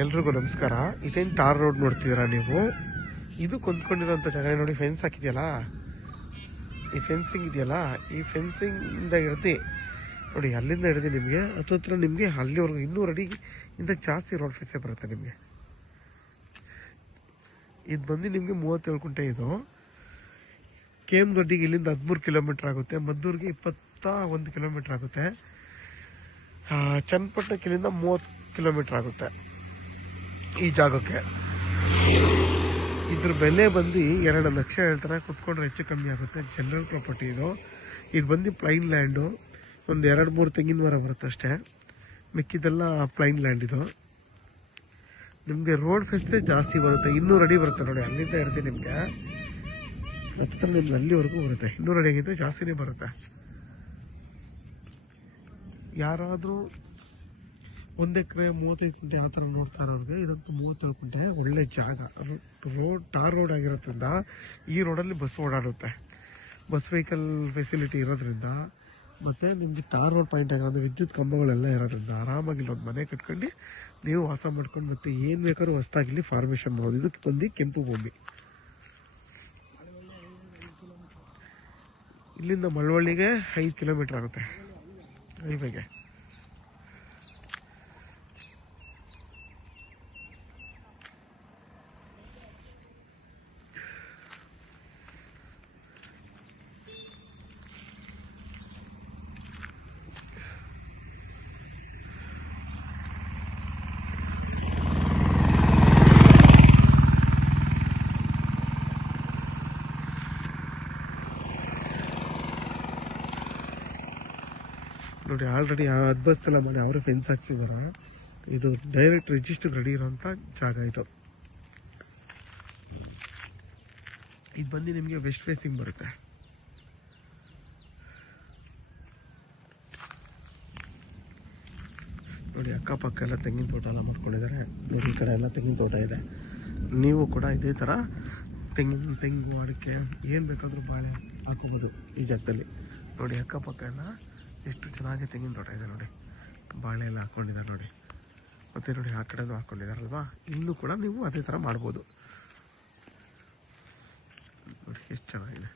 ಎಲ್ರಿಗೂ ನಮಸ್ಕಾರ. ಇದೇನು ಟಾರ್ ರೋಡ್ ನೋಡ್ತಿದ್ದೀರಾ ನೀವು? ಇದು ಕೊಂದ್ಕೊಂಡಿರೋಂಥ ಜಾಗ ನೋಡಿ. ಫೆನ್ಸ್ ಹಾಕಿದೆಯಲ್ಲ, ಈ ಫೆನ್ಸಿಂಗ್ ಇದೆಯಲ್ಲ, ಈ ಫೆನ್ಸಿಂಗ್ ಇಂದ ಹಿಡ್ದು ನೋಡಿ, ಅಲ್ಲಿಂದ ಹಿಡ್ದು ನಿಮಗೆ ಹತ್ರ ನಿಮಗೆ ಅಲ್ಲಿವರೆಗೂ 200 ಅಡಿ ಇಂದ ಜಾಸ್ತಿ ರೋಡ್ ಫೇಸೇ ಬರುತ್ತೆ ನಿಮಗೆ. ಇದು ಬಂದು ನಿಮಗೆ 37 ಕುಂಟೆ. ಇದು KM ದೊಡ್ಡಿಗೆ ಇಲ್ಲಿಂದ 13 ಕಿಲೋಮೀಟರ್ ಆಗುತ್ತೆ. ಮದ್ದೂರಿಗೆ 21 ಕಿಲೋಮೀಟರ್ ಆಗುತ್ತೆ. ಚನ್ನಪಟ್ಟಣಕ್ಕೆ ಇಲ್ಲಿಂದ 30 ಕಿಲೋಮೀಟರ್ ಆಗುತ್ತೆ ಈ ಜಾಗಕ್ಕೆ. ಇದ್ರ ಬೆಲೆ ಬಂದು 2 ಲಕ್ಷ ಹೇಳ್ತಾರೆ. ಕುತ್ಕೊಂಡ್ರೆ ಹೆಚ್ಚು ಕಮ್ಮಿ ಆಗುತ್ತೆ. ಜನರಲ್ ಪ್ರಾಪರ್ಟಿ ಇದು. ಇದು ಬಂದು ಪ್ಲೈನ್ ಲ್ಯಾಂಡು. ಒಂದು 2-3 ತೆಂಗಿನ ಮರ ಬರುತ್ತೆ ಅಷ್ಟೇ, ಮಿಕ್ಕಿದೆಲ್ಲ ಪ್ಲೈನ್ ಲ್ಯಾಂಡ್. ಇದು ನಿಮಗೆ ರೋಡ್ ಫೆಸ್ಟೇ ಜಾಸ್ತಿ ಬರುತ್ತೆ. 200 ಅಡಿ ಬರುತ್ತೆ ನೋಡಿ. ಅಲ್ಲಿಂದ ಹಿಡ್ದು ನಿಮಗೆ ಹತ್ರ ನಿಮ್ಗೆ ಅಲ್ಲಿವರೆಗೂ ಬರುತ್ತೆ. 200 ಅಡಿಗಿಂತ ಜಾಸ್ತಿನೇ ಬರುತ್ತೆ. ಯಾರಾದರೂ 1 ಎಕರೆ 35 ಕುಂಟೆ ಆ ಥರ ನೋಡ್ತಾ ಇರೋರಿಗೆ ಇದಂತೂ 37 ಕುಂಟೆ ಒಳ್ಳೆ ಜಾಗ. ಟಾರ್ ರೋಡ್ ಆಗಿರೋದ್ರಿಂದ ಈ ರೋಡಲ್ಲಿ ಬಸ್ ಓಡಾಡುತ್ತೆ. ಬಸ್ ವೆಹಿಕಲ್ ಫೆಸಿಲಿಟಿ ಇರೋದ್ರಿಂದ, ಮತ್ತು ನಿಮಗೆ ಟಾರ್ ರೋಡ್ ಪಾಯಿಂಟ್ ಆಗಿರೋದು, ವಿದ್ಯುತ್ ಕಂಬಗಳೆಲ್ಲ ಇರೋದ್ರಿಂದ ಆರಾಮಾಗಿ ಒಂದು ಮನೆ ಕಟ್ಕೊಂಡು ನೀವು ವಾಸ ಮಾಡ್ಕೊಂಡು ಮತ್ತೆ ಏನು ಬೇಕಾದ್ರೂ ಹೊಸ್ದಾಗಿಲ್ಲಿ ಫಾರ್ಮೇಷನ್ ಮಾಡೋದು. ಇದಕ್ಕೆ ಬಂದು ಕೆಂಪು ಭೂಮಿ. ಇಲ್ಲಿಂದ ಮಳವಳ್ಳಿಗೆ 5 ಕಿಲೋಮೀಟರ್ ಆಗುತ್ತೆ ಹೈವೇಗೆ. ನೋಡಿ, ಆಲ್ರೆಡಿ ಹದ್ಬಸ್ತೆಲ್ಲ ಮಾಡಿ ಅವರೇ ಫೆನ್ಸ್ ಹಾಕ್ಸಿದಾರ. ಇದು ಡೈರೆಕ್ಟ್ ರಿಜಿಸ್ಟರ್ ರೆಡಿ ಇರೋಂಥ ಜಾಗ. ಇದು ಬಂದು ನಿಮಗೆ ವೆಸ್ಟ್ ಫೇಸಿಂಗ್ ಬರುತ್ತೆ. ನೋಡಿ, ಅಕ್ಕಪಕ್ಕ ಎಲ್ಲ ತೆಂಗಿನ ತೋಟ ಎಲ್ಲ ಮಾಡ್ಕೊಂಡಿದ್ದಾರೆ. ನೋಡಿ, ಈ ಕಡೆ ಎಲ್ಲ ತೆಂಗಿನ ತೋಟ ಇದೆ. ನೀವು ಕೂಡ ಇದೇ ಥರ ತೆಂಗು ಅಡಿಕೆ ಏನು ಬೇಕಾದರೂ ಬಾಳೆ ಹಾಕೋಬೋದು ಈ ಜಾಗದಲ್ಲಿ. ನೋಡಿ, ಅಕ್ಕಪಕ್ಕ ಎಲ್ಲ ಎಷ್ಟು ಚೆನ್ನಾಗಿ ತೆಂಗಿನ ತೋಟ ಇದೆ ನೋಡಿ. ಬಾಳೆ ಎಲ್ಲ ಹಾಕ್ಕೊಂಡಿದ್ದಾರೆ ನೋಡಿ. ಮತ್ತು ನೋಡಿ, ಆ ಕಡೆನೂ ಹಾಕ್ಕೊಂಡಿದ್ದಾರಲ್ವಾ. ಇಲ್ಲೂ ಕೂಡ ನೀವು ಅದೇ ಥರ ಮಾಡ್ಬೋದು. ನೋಡಿ ಎಷ್ಟು ಚೆನ್ನಾಗಿದೆ.